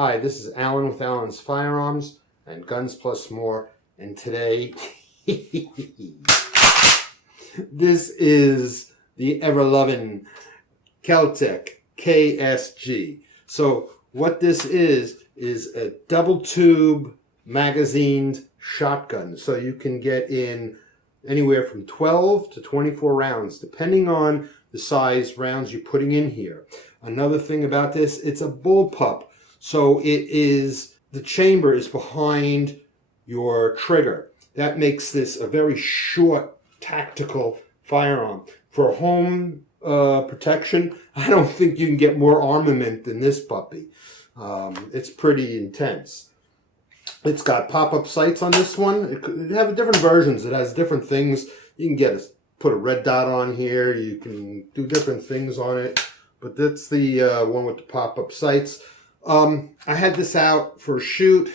Hi, this is Alan with Alan's Firearms and Guns Plus More, and today this is the ever-loving Kel-Tec KSG. So what this is a double tube magazined shotgun. So you can get in anywhere from 12 to 24 rounds, depending on the size rounds you're putting in here. Another thing about this, it's a bullpup. So the chamber is behind your trigger. That makes this a very short tactical firearm. For home protection, I don't think you can get more armament than this puppy. It's pretty intense. It's got pop-up sights on this one. They have different versions. It has different things. You can put a red dot on here. You can do different things on it. But that's the one with the pop-up sights. I had this out for a shoot.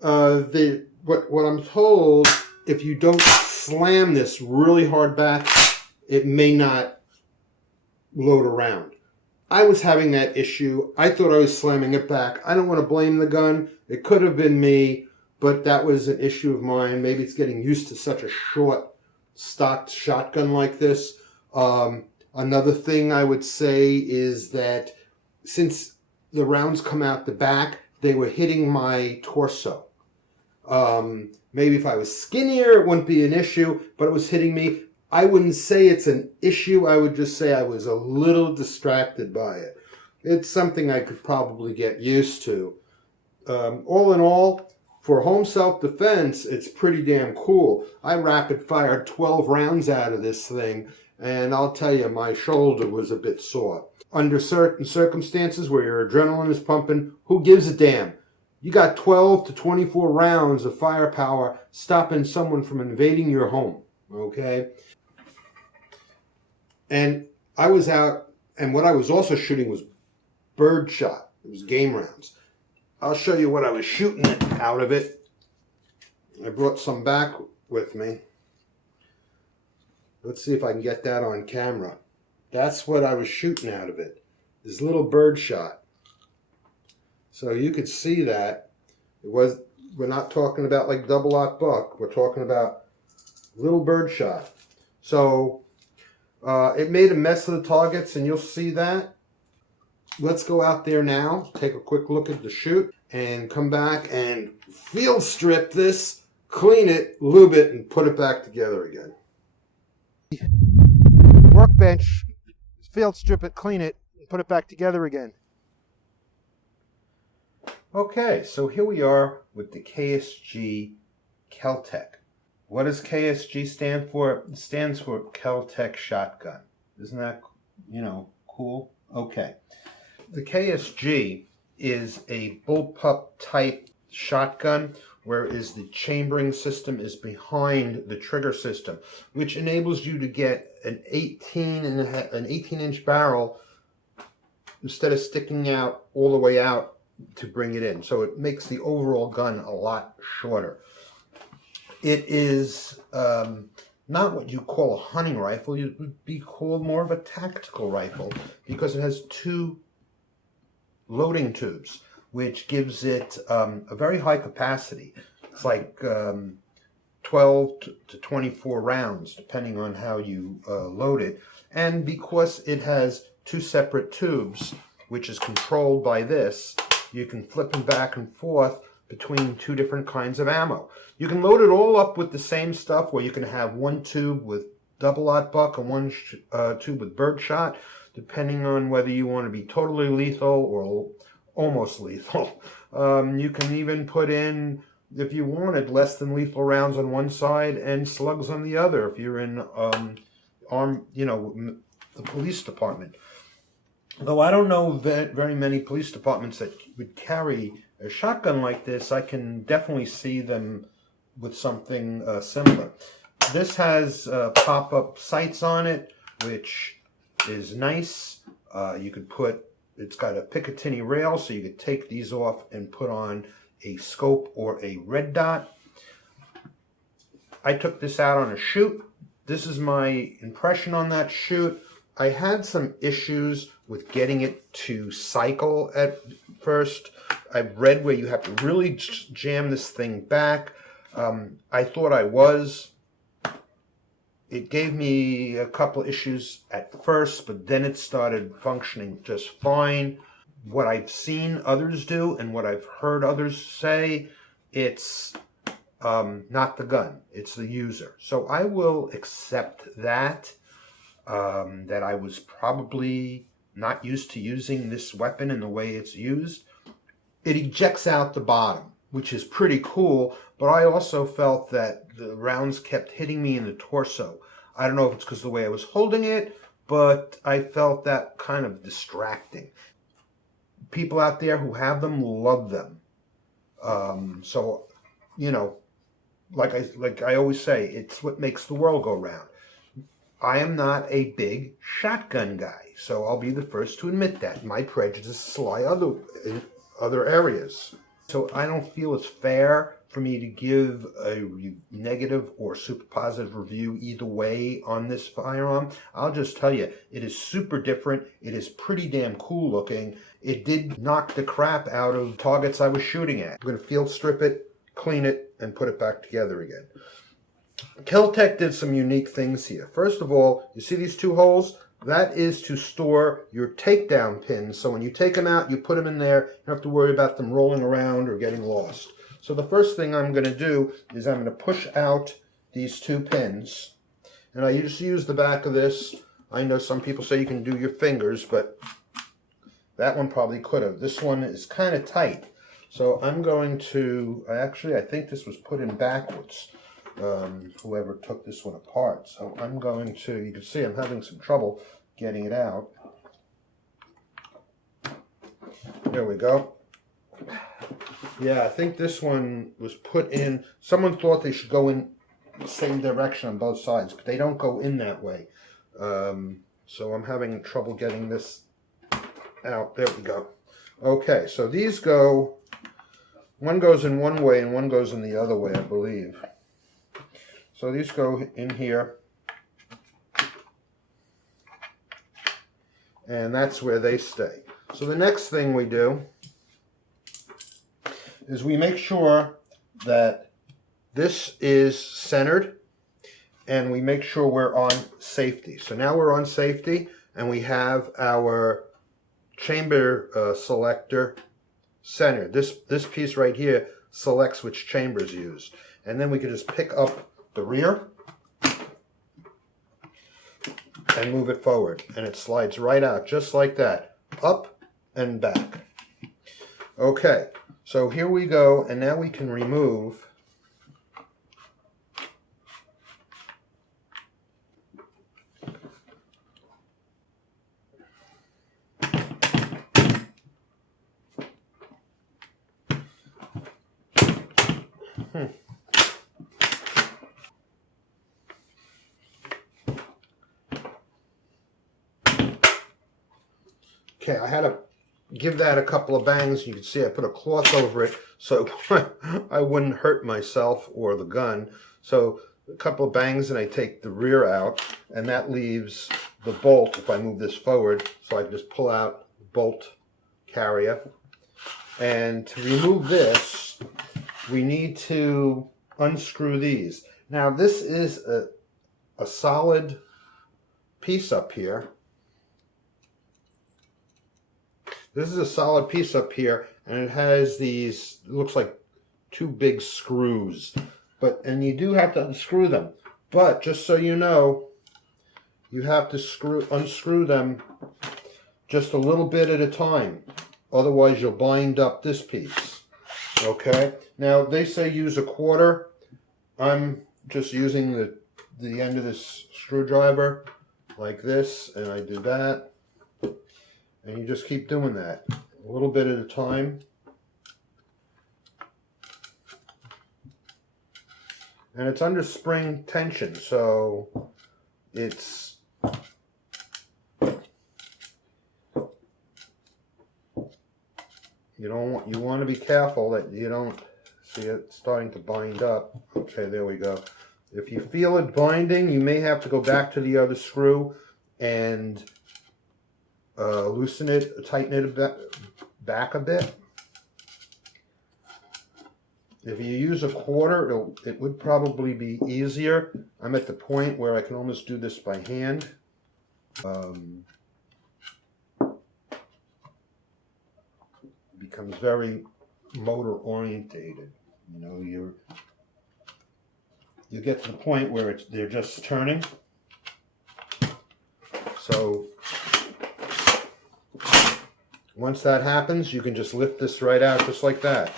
What I'm told, if you don't slam this really hard back, it may not load around. I was having that issue. I thought I was slamming it back. I don't want to blame the gun. It could have been me, but that was an issue of mine. Maybe it's getting used to such a short, stocked shotgun like this. Another thing I would say is that since the rounds come out the back, they were hitting my torso. Maybe if I was skinnier, it wouldn't be an issue, but it was hitting me. I wouldn't say it's an issue. I would just say I was a little distracted by it. It's something I could probably get used to. All in all, for home self-defense, it's pretty damn cool. I rapid-fired 12 rounds out of this thing, and I'll tell you, my shoulder was a bit sore. Under certain circumstances where your adrenaline is pumping, who gives a damn? You got 12 to 24 rounds of firepower stopping someone from invading your home, okay? And I was out, and what I was also shooting was bird shot. It was game rounds. I'll show you what I was shooting out of it. I brought some back with me. Let's see if I can get that on camera. That's what I was shooting out of it. This little bird shot. So you could see that. We're not talking about like double-aught buck. We're talking about little bird shot. So it made a mess of the targets, and you'll see that. Let's go out there now, take a quick look at the shoot, and come back and field strip this, clean it, lube it, and put it back together again. Workbench, field strip it, clean it, and put it back together again. Okay, so here we are with the KSG Kel-Tec. What does KSG stand for? It stands for Kel-Tec Shotgun. Isn't that, cool? Okay. The KSG is a bullpup type shotgun, whereas the chambering system is behind the trigger system, which enables you to get an 18-inch barrel instead of sticking out all the way out to bring it in. So it makes the overall gun a lot shorter. It is not what you call a hunting rifle. It would be called more of a tactical rifle because it has two loading tubes, which gives it a very high capacity. It's like 12 to 24 rounds, depending on how you load it. And because it has two separate tubes, which is controlled by this, you can flip them back and forth between two different kinds of ammo. You can load it all up with the same stuff, where you can have one tube with double-aught buck and one tube with birdshot, depending on whether you want to be totally lethal or almost lethal. You can even put in, if you wanted, less than lethal rounds on one side and slugs on the other if you're in the police department. Though I don't know very many police departments that would carry a shotgun like this, I can definitely see them with something similar. This has pop-up sights on it, which is nice. You could it's got a Picatinny rail, so you could take these off and put on a scope or a red dot. I took this out on a shoot. This is my impression on that shoot. I had some issues with getting it to cycle at first. I've read where you have to really jam this thing back. I thought I was. It gave me a couple issues at first, but then it started functioning just fine. What I've seen others do and what I've heard others say, it's not the gun, it's the user. So I will accept that, that I was probably not used to using this weapon in the way it's used. It ejects out the bottom, which is pretty cool, but I also felt that the rounds kept hitting me in the torso. I don't know if it's because of the way I was holding it, but I felt that kind of distracting. People out there who have them love them. So, you know, like I always say, it's what makes the world go round. I am not a big shotgun guy, so I'll be the first to admit that. My prejudices lie in other areas. So I don't feel it's fair for me to give a negative or super positive review either way on this firearm. I'll just tell you, it is super different. It is pretty damn cool looking. It did knock the crap out of targets I was shooting at. I'm going to field strip it, clean it, and put it back together again. Kel-Tec did some unique things here. First of all, you see these two holes? That is to store your takedown pins. So when you take them out, you put them in there. You don't have to worry about them rolling around or getting lost. So the first thing I'm going to do is I'm going to push out these two pins. And I just use the back of this. I know some people say you can do your fingers, but that one probably could have. This one is kind of tight. So I'm going to, I think this was put in backwards. Whoever took this one apart. So I'm going to, you can see I'm having some trouble getting it out. There we go. Yeah, I think this one was put in, someone thought they should go in the same direction on both sides, but they don't go in that way. So I'm having trouble getting this out. There we go. Okay, so these go, one goes in one way and one goes in the other way, I believe. So these go in here, and that's where they stay. So the next thing we do is we make sure that this is centered, and we make sure we're on safety. So now we're on safety, and we have our chamber selector centered. This piece right here selects which chamber is used. And then we can just pick up the rear and move it forward, and it slides right out just like that, up and back. Okay, so here we go, and now we can remove Okay, I had to give that a couple of bangs. You can see I put a cloth over it so I wouldn't hurt myself or the gun. So a couple of bangs and I take the rear out, and that leaves the bolt if I move this forward. So I can just pull out the bolt carrier. And to remove this, we need to unscrew these. Now this is a solid piece up here. This is a solid piece up here, and it has these, it looks like two big screws. And you do have to unscrew them. But just so you know, you have to unscrew them just a little bit at a time. Otherwise you'll bind up this piece. Okay? Now they say use a quarter. I'm just using the end of this screwdriver like this, and I do that. And you just keep doing that, a little bit at a time. And it's under spring tension, so it's you want to be careful that you don't see it starting to bind up. Okay, there we go. If you feel it binding, you may have to go back to the other screw and loosen it, tighten it back a bit. If you use a quarter, it would probably be easier. I'm at the point where I can almost do this by hand. It becomes very motor orientated. You know, you get to the point where they're just turning. So once that happens, you can just lift this right out just like that.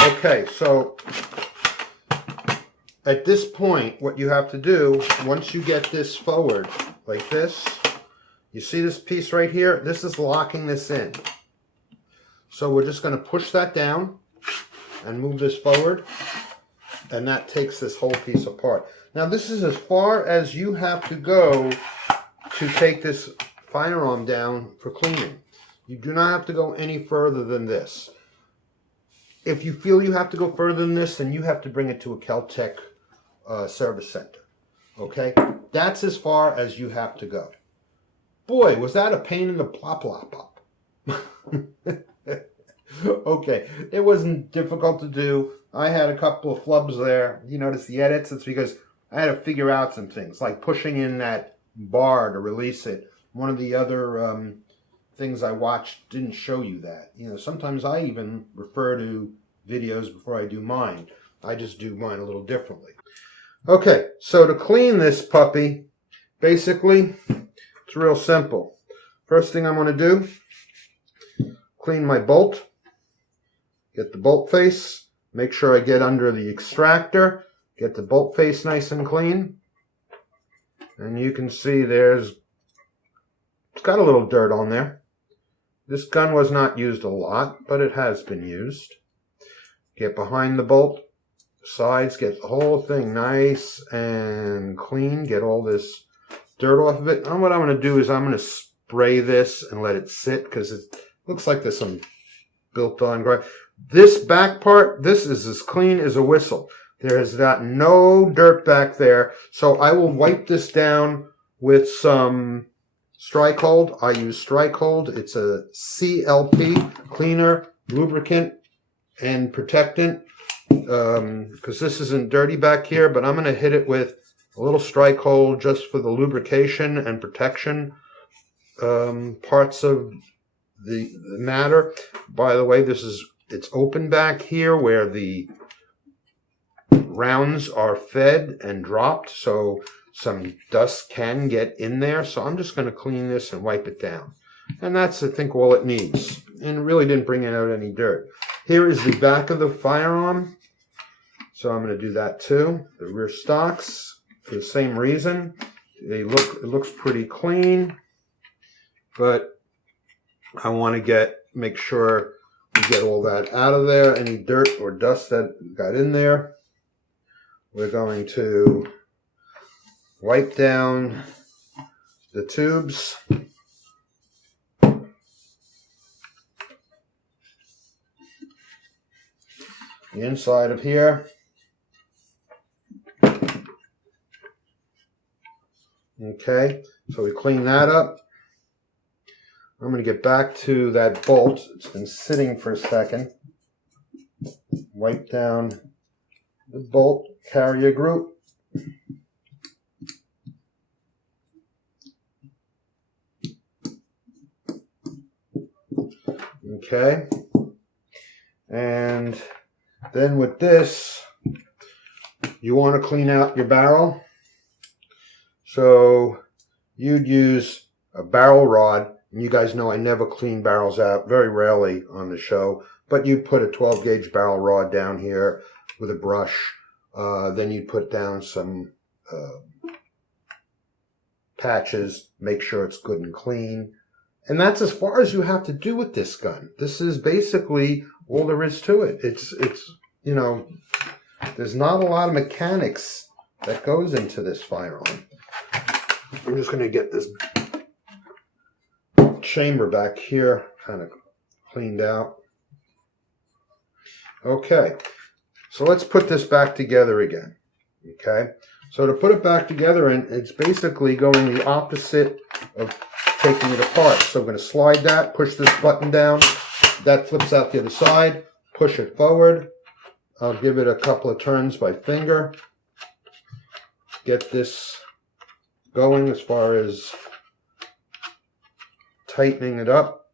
Okay, so at this point, what you have to do, once you get this forward, like this, you see this piece right here? This is locking this in. So we're just going to push that down and move this forward, and that takes this whole piece apart. Now this is as far as you have to go to take this firearm down for cleaning. You do not have to go any further than this. If you feel you have to go further than this, then you have to bring it to a Kel-Tec service center. Okay? That's as far as you have to go. Boy, was that a pain in the plop. Okay, it wasn't difficult to do. I had a couple of flubs there. You notice the edits? It's because I had to figure out some things, like pushing in that bar to release it. One of the other things I watched didn't show you that. You know, sometimes I even refer to videos before I do mine. I just do mine a little differently. Okay, so to clean this puppy, basically, it's real simple. First thing I'm going to do, clean my bolt. Get the bolt face. Make sure I get under the extractor. Get the bolt face nice and clean. And you can see it's got a little dirt on there. This gun was not used a lot, but it has been used. Get behind the bolt sides, get the whole thing nice and clean. Get all this dirt off of it. And what I'm going to do is I'm going to spray this and let it sit because it looks like there's some built-on grind. This back part, this is as clean as a whistle. There has got no dirt back there. So I will wipe this down with some Strike Hold. I use Strike Hold. It's a CLP, cleaner, lubricant, and protectant. Because this isn't dirty back here, but I'm going to hit it with a little Strike Hold just for the lubrication and protection parts of the matter. By the way, it's open back here where the rounds are fed and dropped, so some dust can get in there. So I'm just going to clean this and wipe it down. And that's, I think, all it needs. And it really didn't bring out any dirt. Here is the back of the firearm. So I'm going to do that too. The rear stocks, for the same reason. It looks pretty clean. But I want to make sure we get all that out of there. Any dirt or dust that got in there. We're going to wipe down the tubes. The inside of here. Okay, so we clean that up. I'm going to get back to that bolt. It's been sitting for a second. Wipe down the bolt carrier group. Okay. And then with this, you want to clean out your barrel. So you'd use a barrel rod. And you guys know I never clean barrels out, very rarely on the show. But you put a 12 gauge barrel rod down here with a brush. Then you put down some patches, make sure it's good and clean. And that's as far as you have to do with this gun. This is basically all there is to it. It's you know, there's not a lot of mechanics that goes into this firearm. I'm just going to get this chamber back here kind of cleaned out. Okay, so let's put this back together again. Okay, so to put it back together, and it's basically going the opposite of taking it apart. So I'm going to slide that, push this button down, that flips out the other side, push it forward. I'll give it a couple of turns by finger. Get this going as far as tightening it up.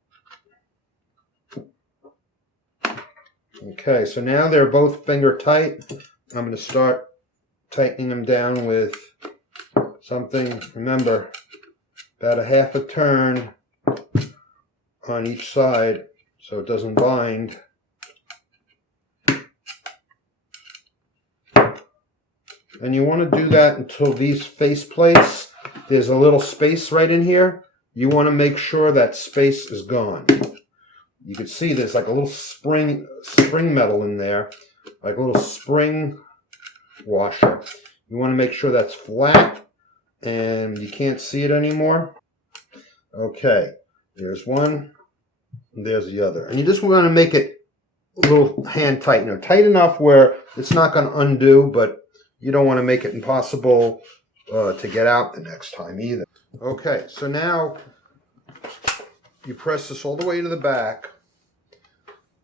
Okay, so now they're both finger tight. I'm going to start tightening them down with something, remember, about a half a turn on each side so it doesn't bind. And you want to do that until these face plates, there's a little space right in here. You want to make sure that space is gone. You can see there's like a little spring metal in there, like a little spring washer. You want to make sure that's flat and you can't see it anymore. Okay, there's one, and there's the other. And you just want to make it a little hand tightener, tight enough where it's not going to undo, but you don't want to make it impossible to get out the next time either. Okay, so now you press this all the way to the back,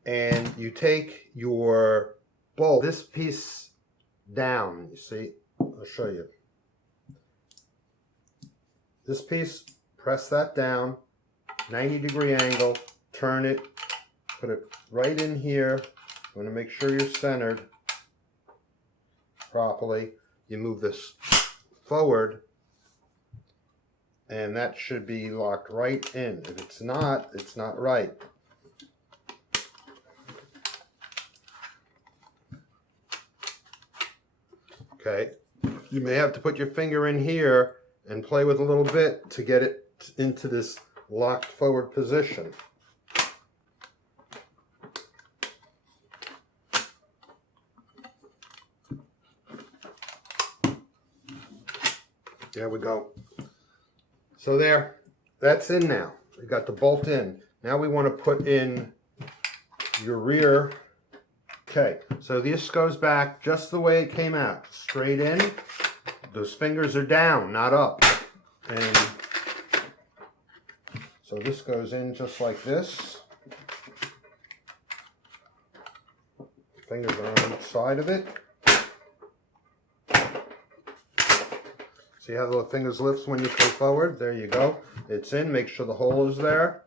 and you take your bolt, this piece down, you see, I'll show you. This piece, press that down, 90-degree angle, turn it, put it right in here. You want to make sure you're centered properly. You move this forward, and that should be locked right in. If it's not right. Okay, you may have to put your finger in here and play with a little bit to get it into this locked forward position. There we go. So there, that's in now. We got the bolt in. Now we want to put in your rear. Okay, so this goes back just the way it came out, straight in. Those fingers are down, not up. And so this goes in just like this. Fingers are on each side of it. See how the fingers lift when you go forward? There you go. It's in. Make sure the hole is there.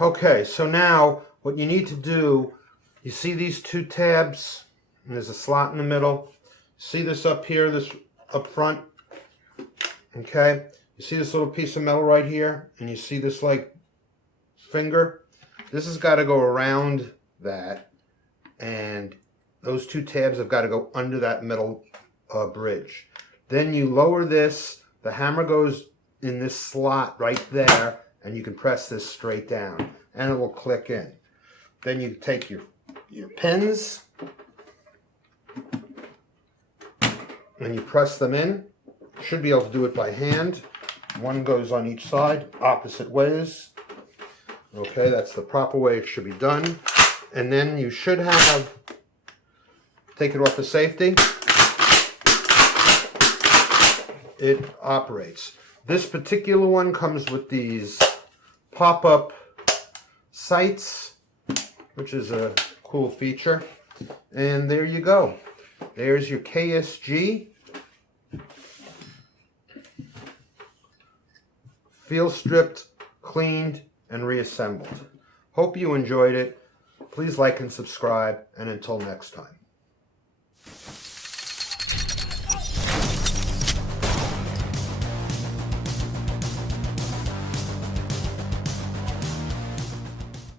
Okay, so now what you need to do, you see these two tabs, and there's a slot in the middle. See this up here, this up front? Okay, you see this little piece of metal right here, and you see this like finger? This has got to go around that, and those two tabs have got to go under that middle bridge. Then you lower this, the hammer goes in this slot right there, and you can press this straight down, and it will click in. Then you take your pins, and you press them in. You should be able to do it by hand. One goes on each side, opposite ways. Okay, that's the proper way it should be done. And then you should have, take it off the safety. It operates. This particular one comes with these pop-up sights, which is a cool feature. And there you go. There's your KSG. Field stripped, cleaned, and reassembled. Hope you enjoyed it. Please like and subscribe, and until next time.